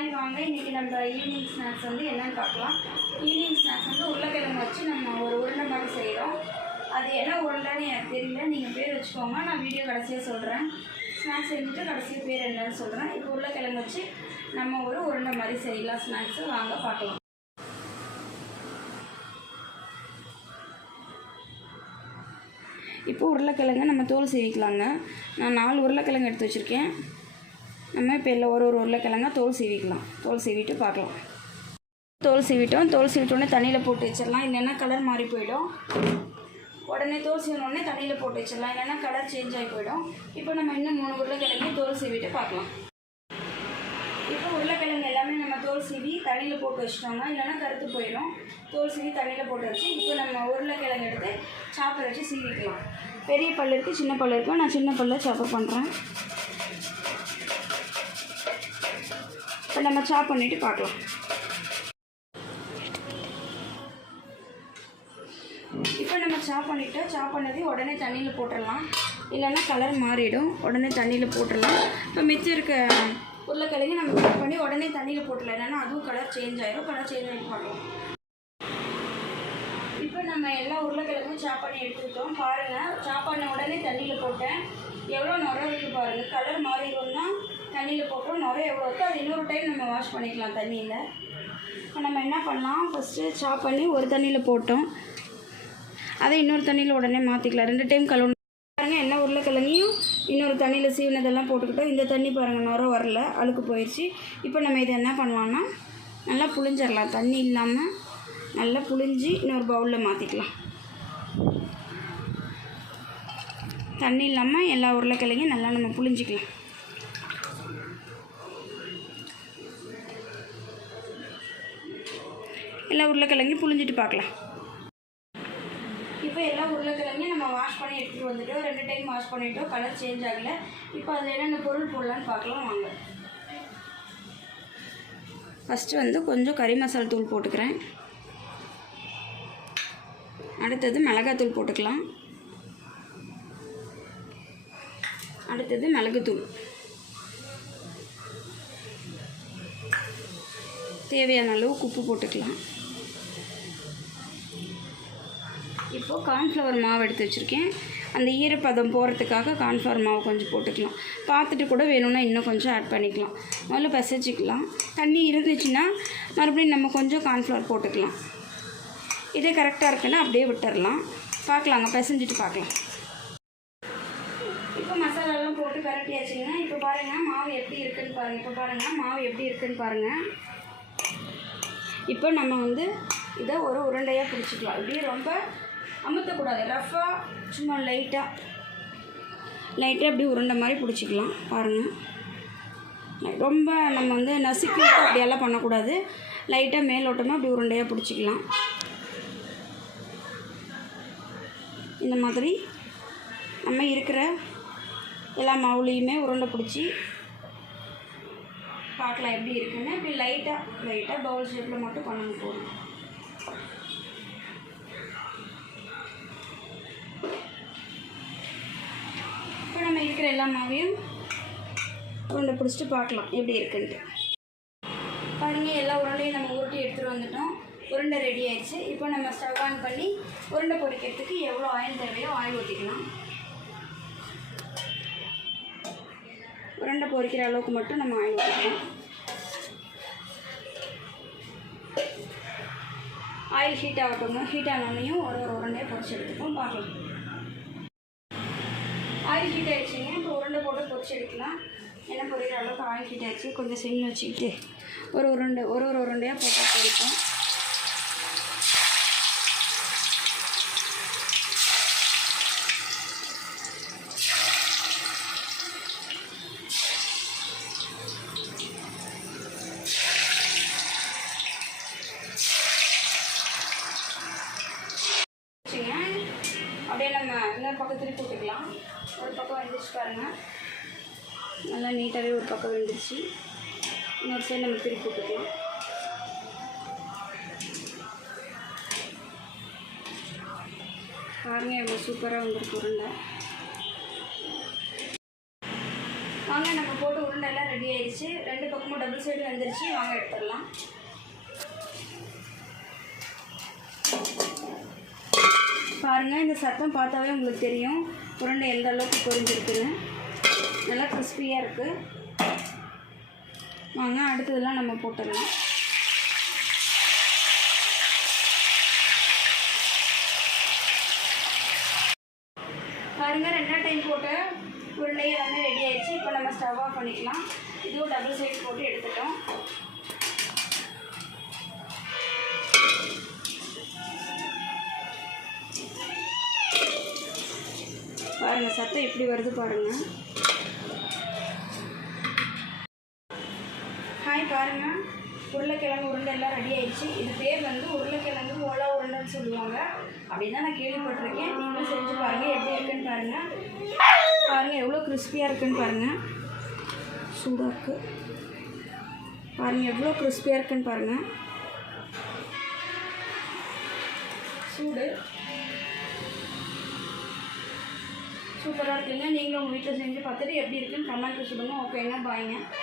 Hi வாங்க. இன்றைக்கி நம்ம ஈவினிங் ஸ்நாக்ஸ் வந்து என்னென்னு பார்க்கலாம். ஈவினிங் ஸ்நாக்ஸ் வந்து உருளைக்கிழங்கு வச்சு நம்ம ஒரு உருண்டை மாதிரி செய்கிறோம். அது என்ன உருண்டைன்னு எனக்கு தெரியல, நீங்கள் பேர் வச்சுக்கோங்க. நான் வீடியோ கடைசியாக சொல்கிறேன். ஸ்நாக்ஸ் செஞ்சுட்டு கடைசியாக பேர் என்னன்னு சொல்கிறேன். இப்போ உருளைக்கிழங்கு வச்சு நம்ம ஒரு உருண்டை மாதிரி செய்யலாம் ஸ்நாக்ஸு. வாங்க பார்க்கலாம். இப்போ உருளைக்கிழங்கு நம்ம தோல் சீவிக்கலாங்க. நான் 4 உருளைக்கிழங்கு எடுத்து வச்சுருக்கேன். நம்ம இப்போ எல்லாம் ஒரு உருளைக்கிழங்கா தோல் சீவிக்கலாம். தோல் சீவிட்டு பார்க்கலாம். தோல் சீவிட்டோம். தோல் சீவிட்டோடனே தண்ணியில் போட்டு வச்சிடலாம், இல்லைன்னா கலர் மாறி போயிடும். உடனே தோல் சீவினோடனே தண்ணியில் போட்டு வச்சிடலாம், இல்லைன்னா கலர் சேஞ்ச் ஆகி போயிடும். இப்போ நம்ம இன்னும் 3 உருளைக்கிழங்கையும் தோல் சீவிட்டு பார்க்கலாம். இப்போ உருளைக்கிழங்கு எல்லாமே நம்ம தோல் சீவி தண்ணியில் போட்டு வச்சிட்டோங்க, இல்லைன்னா கருத்து போயிடும். தோல் சீவி தண்ணியில் போட்டு வச்சு இப்போ நம்ம உருளைக்கிழங்கு எடுத்து சாப்பர் வச்சு சீவிக்கலாம். பெரிய பல் இருக்குது, சின்ன பல் இருக்குது. நான் சின்ன பல்ல சாப்பர் பண்ணுறேன். இப்போ நம்ம சாப் பண்ணிவிட்டு பார்க்கலாம். இப்போ நம்ம சாப் பண்ணிவிட்டோம். சாப் பண்ணது உடனே தண்ணியில் போட்டுடலாம், இல்லைன்னா கலர் மாறிடும். உடனே தண்ணியில் போட்டுடலாம். இப்போ மிச்சம் இருக்க உருளைக்கிழங்கு நம்ம கட் பண்ணி உடனே தண்ணியில் போட்டுடலாம், இல்லைன்னா அதுவும் கலர் சேஞ்ச் ஆகிடும். கலர் சேஞ்ச் ஆகிட்டு பார்க்கலாம். இப்போ நம்ம எல்லா உருளைக்கிழங்கும் சாப் பண்ணி எடுத்துக்கிட்டோம். பாருங்கள், சாப் பண்ண உடனே தண்ணியில் போட்டேன். எவ்வளோ நுரை இருக்குது பாருங்கள். கலர் மாறிடும்னா தண்ணியில் போட்டோம். நுரை எவ்வளோ இருக்கோ அது இன்னொரு டைம் நம்ம வாஷ் பண்ணிக்கலாம் தண்ணியில். இப்போ நம்ம என்ன பண்ணலாம், ஃபஸ்ட்டு சாப் பண்ணி ஒரு தண்ணியில் போட்டோம், அதை இன்னொரு தண்ணியில் உடனே மாற்றிக்கலாம். 2 டைம் கழுவணும். பாருங்கள், என்ன உருளைக்கிழங்கையும் இன்னொரு தண்ணியில் சீவினதெல்லாம் போட்டுக்கிட்டோம். இந்த தண்ணி பாருங்கள், நுரை வரல, அழுக்கு போயிடுச்சு. இப்போ நம்ம இதை என்ன பண்ணலான்னா நல்லா புழிஞ்சிடலாம். தண்ணி இல்லாமல் நல்லா புழிஞ்சி இன்னொரு பவுலில் மாற்றிக்கலாம். தண்ணி இல்லாமல் எல்லா உருளைக்கிழங்கையும் நல்லா நம்ம புழிஞ்சிக்கலாம். எல்லா உருளைக்கிழங்கையும் புழிஞ்சிட்டு பார்க்கலாம். இப்போ எல்லா உருளைக்கிழங்கையும் நம்ம வாஷ் பண்ணி எடுத்துகிட்டு வந்துட்டோம். 2 டைம் வாஷ் பண்ணிட்டோம். கலர் சேஞ்ச் ஆகலை. இப்போ அதில் என்னென்ன பொருள் போடலான்னு பார்க்கலாம் வாங்க. ஃபஸ்ட்டு வந்து கொஞ்சம் கறி மசாலா தூள் போட்டுக்கிறேன். அடுத்தது மிளகாத்தூள் போட்டுக்கலாம். அடுத்தது மிளகுத்தூள். தேவையான அளவு உப்பு போட்டுக்கலாம். இப்போது கார்ன்ஃப்ளவர் மாவு எடுத்து வச்சுருக்கேன். அந்த ஈரப்பதம் போகிறதுக்காக கார்ன்ஃப்ளவர் மாவு கொஞ்சம் போட்டுக்கலாம். பார்த்துட்டு கூட வேணும்னா இன்னும் கொஞ்சம் ஆட் பண்ணிக்கலாம். முதல்ல பிசைச்சிக்கலாம். தண்ணி இருந்துச்சுன்னா மறுபடியும் நம்ம கொஞ்சம் கார்ன்ஃப்ளவர் போட்டுக்கலாம். இதே கரெக்டாக இருக்குன்னா அப்படியே விட்டுடலாம். பார்க்கலாங்க, பிசைஞ்சிட்டு பார்க்கலாம். இப்போ மசாலாலாம் போட்டு கரட்டியாச்சுங்க. இப்போ பாருங்கள் மாவு எப்படி இருக்குதுன்னு பாருங்கள். இப்போ பாருங்கள் மாவு எப்படி இருக்குதுன்னு பாருங்கள். இப்போ நம்ம வந்து இதை ஒரு உருண்டையாக பிடிச்சிக்கலாம். இப்படியே ரொம்ப அமுத்தக்கூடாது, ரஃப்பாக சும்மா லைட்டாக இப்படி உருண்டை மாதிரி பிடிச்சிக்கலாம். பாருங்கள், ரொம்ப நம்ம வந்து நசுக்கி அப்படியெல்லாம் பண்ணக்கூடாது. லைட்டாக மேலோட்டமாக அப்படி உருண்டையாக பிடிச்சிக்கலாம். இந்த மாதிரி நம்ம இருக்கிற எல்லா மாவுலேயுமே உருண்டை பிடிச்சி பார்க்கலாம் எப்படி இருக்குன்னு. இப்படி லைட்டாக பவுல் ஷேப்பில் மட்டும் பண்ணணும் போதும். இப்போ நம்ம இருக்கிற எல்லா மாவையும் உருண்டை பிடிச்சிட்டு பார்க்கலாம் எப்படி இருக்குன்ட்டு. பாருங்கள், எல்லா உருண்டையும் நம்ம உருட்டி எடுத்துகிட்டு வந்துட்டோம். உருண்டை ரெடி ஆயிடுச்சு. இப்போ நம்ம ஸ்டவ் ஆன் பண்ணி உருண்டை பொரிக்கிறதுக்கு எவ்வளோ ஆயில் தேவையோ ஆயில் ஊற்றிக்கலாம். உருண்டை பொரிக்கிற அளவுக்கு மட்டும் நம்ம ஆயில் ஊற்றிக்கலாம். ஆயில் ஹீட் ஆகட்டுங்க. ஹீட் ஆனோடனையும் ஒரு உருண்டையை பொரிச்சு எடுத்துப்போம். பார்க்கலாம். ஆயில் ஹீட் ஆகிடுச்சிங்க. இப்போ உருண்டை போட்டு பொரிச்சு எடுக்கலாம். எண்ணெய் பொரிக்கிற அளவுக்கு ஆயில் ஹீட் ஆகிடுச்சு. கொஞ்சம் சிம் வச்சுக்கிட்டு ஒரு உருண்டையாக போட்டு பொரிப்போம். அப்படியே நம்ம இன்னொரு பக்கம் திருப்பி விட்டுக்கலாம். ஒரு பக்கம் வெந்துச்சு பாருங்கள், நல்லா நீட்டாகவே ஒரு பக்கம் வெந்துருச்சு. இன்னொரு சைடு நம்ம திருப்பி விட்டுக்கலாம். பாருங்கள் எவ்வளோ சூப்பராக வந்துருக்கு உருண்டை. வாங்க நம்ம போட்டு உருண்டெல்லாம் ரெடி ஆயிடுச்சு. 2 பக்கமும் டபுள் சைடு வந்துருச்சு. வாங்க எடுத்துடலாம். பாருங்கள், இந்த சத்தம் பார்த்தாவே உங்களுக்கு தெரியும் உருண்டை எந்த அளவுக்கு பொரிஞ்சிருக்குன்னு. நல்லா கிறிஸ்பியாக இருக்குது. வாங்க அடுத்ததெல்லாம் நம்ம போட்டுடலாம். பாருங்கள், 2ஆம் டைம் போட்டு உருண்டை எல்லாமே ரெடி ஆயிடுச்சு. இப்போ நம்ம ஸ்டவ் ஆஃப் பண்ணிக்கலாம். இதுவும் டபுள் சைடு போட்டு எடுத்துட்டோம். பாருங்கள், சத்தம் எப்படி வருது பாருங்கள். ஹாய், பாருங்கள், உருளைக்கிழங்கு உருண்டை எல்லாம் ரெடி ஆயிடுச்சு. இது பேர் வந்து உருளைக்கிழங்கு ஓலா உருண்டைன்னு சொல்லுவாங்க. அப்படின்னு தான் நான் கேள்விப்பட்டிருக்கேன். நீங்களும் செஞ்சு பாருங்கள், எப்படி இருக்குன்னு பாருங்கள். பாருங்கள் எவ்வளோ கிறிஸ்பியாக இருக்குன்னு பாருங்கள். சூடாக இருக்குது பாருங்கள், எவ்வளோ கிறிஸ்பியாக இருக்குன்னு பாருங்கள். சூடு சூப்பராக இருக்குங்க. நீங்களும் உங்கள் வீட்டில் செஞ்சு பார்த்துட்டு எப்படி இருக்குன்னு கமெண்ட்டில் சொல்லுங்கள். ஓகேங்க, பாய்ங்க.